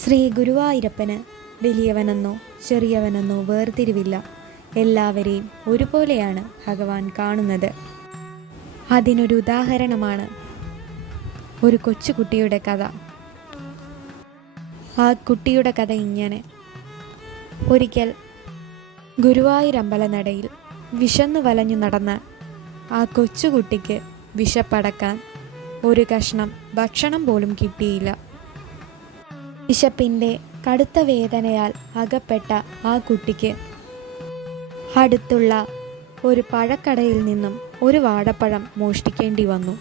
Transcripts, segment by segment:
ശ്രീ ഗുരുവായൂരപ്പന് വലിയവനെന്നോ ചെറിയവനെന്നോ വേർതിരിവില്ല. എല്ലാവരെയും ഒരുപോലെയാണ് ഭഗവാൻ കാണുന്നത്. അതിനൊരു ഉദാഹരണമാണ് ഒരു കൊച്ചുകുട്ടിയുടെ കഥ. ആ കുട്ടിയുടെ കഥ ഇങ്ങനെ: ഒരിക്കൽ ഗുരുവായൂരമ്പലനടയിൽ വിശന്നു വലഞ്ഞു നടന്ന ആ കൊച്ചുകുട്ടിക്ക് വിശപ്പടക്കാൻ ഒരു കഷ്ണം ഭക്ഷണം പോലും കിട്ടിയില്ല. വിശപ്പിൻ്റെ കടുത്ത വേദനയാൽ അകപ്പെട്ട ആ കുട്ടിക്ക് അടുത്തുള്ള ഒരു പഴക്കടയിൽ നിന്നും ഒരു വാഴപ്പഴം മോഷ്ടിക്കേണ്ടി വന്നു.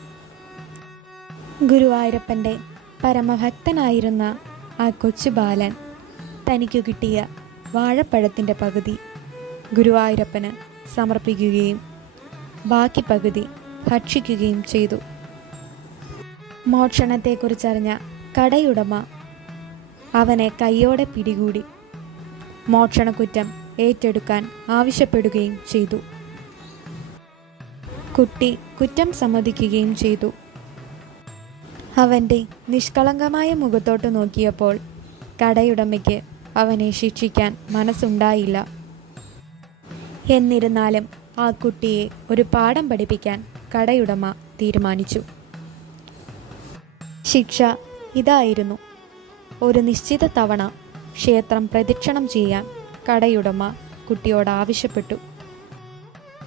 ഗുരുവായൂരപ്പൻ്റെ പരമഭക്തനായിരുന്ന ആ കൊച്ചു ബാലൻ തനിക്കു കിട്ടിയ വാഴപ്പഴത്തിൻ്റെ പകുതി ഗുരുവായൂരപ്പന് സമർപ്പിക്കുകയും ബാക്കി പകുതി ഭക്ഷിക്കുകയും ചെയ്തു. മോഷണത്തെക്കുറിച്ചറിഞ്ഞ കടയുടമ അവനെ കയ്യോടെ പിടികൂടി മോഷണക്കുറ്റം ഏറ്റെടുക്കാൻ ആവശ്യപ്പെടുകയും ചെയ്തു. കുട്ടി കുറ്റം സമ്മതിക്കുകയും ചെയ്തു. അവൻ്റെ നിഷ്കളങ്കമായ മുഖത്തോട്ട് നോക്കിയപ്പോൾ കടയുടമയ്ക്ക് അവനെ ശിക്ഷിക്കാൻ മനസ്സുണ്ടായില്ല. എന്നിരുന്നാലും ആ കുട്ടിയെ ഒരു പാഠം പഠിപ്പിക്കാൻ കടയുടമ തീരുമാനിച്ചു. ശിക്ഷ ഇതായിരുന്നു: ഒരു നിശ്ചിത തവണ ക്ഷേത്രം പ്രദക്ഷിണം ചെയ്യാൻ കടയുടമ കുട്ടിയോട് ആവശ്യപ്പെട്ടു.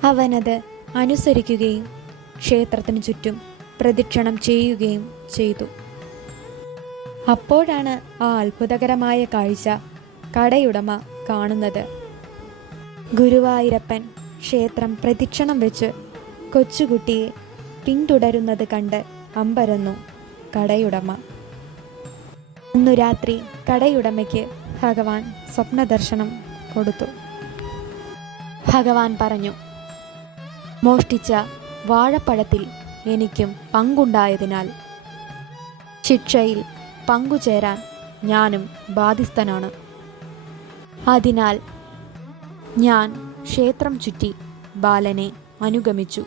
അവനത് അനുസരിക്കുകയും ക്ഷേത്രത്തിനു ചുറ്റും പ്രദക്ഷിണം ചെയ്യുകയും ചെയ്തു. അപ്പോഴാണ് ആ അത്ഭുതകരമായ കാഴ്ച കടയുടമ കാണുന്നത്. ഗുരുവായൂരപ്പൻ ക്ഷേത്രം പ്രദക്ഷിണം വെച്ച് കൊച്ചുകുട്ടിയെ പിന്തുടരുന്നത് കണ്ട് അമ്പരന്നു കടയുടമ. അന്നു രാത്രി കടയുടമയ്ക്ക് ഭഗവാൻ സ്വപ്നദർശനം കൊടുത്തു. ഭഗവാൻ പറഞ്ഞു: മോഷ്ടിച്ച വാഴപ്പഴത്തിൽ എനിക്കും പങ്കുണ്ടായതിനാൽ ശിക്ഷയിൽ പങ്കുചേരാൻ ഞാനും ബാധ്യസ്ഥനാണ്. അതിനാൽ ഞാൻ ക്ഷേത്രം ചുറ്റി ബാലനെ അനുഗമിച്ചു.